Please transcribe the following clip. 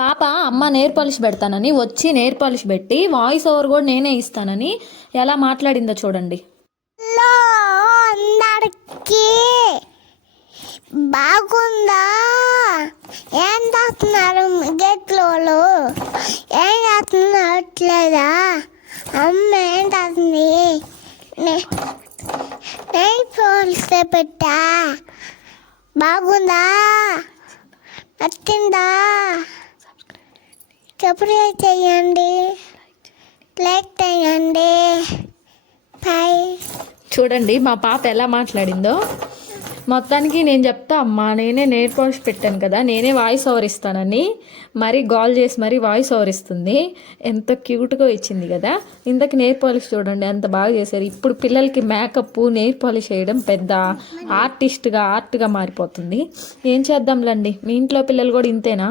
పాప అమ్మ nail polish పెడతానని వచ్చి నెయిల్ పాలిష్ పెట్టి వాయిస్ ఓవర్ కూడా నేనే ఇస్తానని ఎలా మాట్లాడిందో చూడండి. హలో అందరికి బాగుందా? ఏం చేస్తున్నారు? గేట్లో ఏం చేస్తున్నట్లేదా? అమ్మ ఏం చేస్తుంది? నెయిల్ పాలిష్ పెట్టా. బాగుందా? నచ్చిందా? సబ్స్క్రైబ్ చేయండి, లైక్ చేయండి. బాయ్. చూడండి మా పాప ఎలా మాట్లాడిందో. మొత్తానికి నేను చెప్తా అమ్మా నేనే నెయిల్ పాలిష్ పెట్టాను కదా, నేనే వాయిస్ ఓవర్ ఇస్తానని మరీ కాల్ చేసి మరీ వాయిస్ ఓవర్ ఇస్తుంది. ఎంత క్యూట్గా ఇచ్చింది కదా. ఇంతకు నెయిల్ పాలిష్ చూడండి ఎంత బాగా చేశారు. ఇప్పుడు పిల్లలకి మేకప్ నెయిల్ పాలిష్ వేయడం పెద్ద ఆర్ట్గా మారిపోతుంది. ఏం చేద్దాంలేండి, మీ ఇంట్లో పిల్లలు కూడా ఇంతేనా?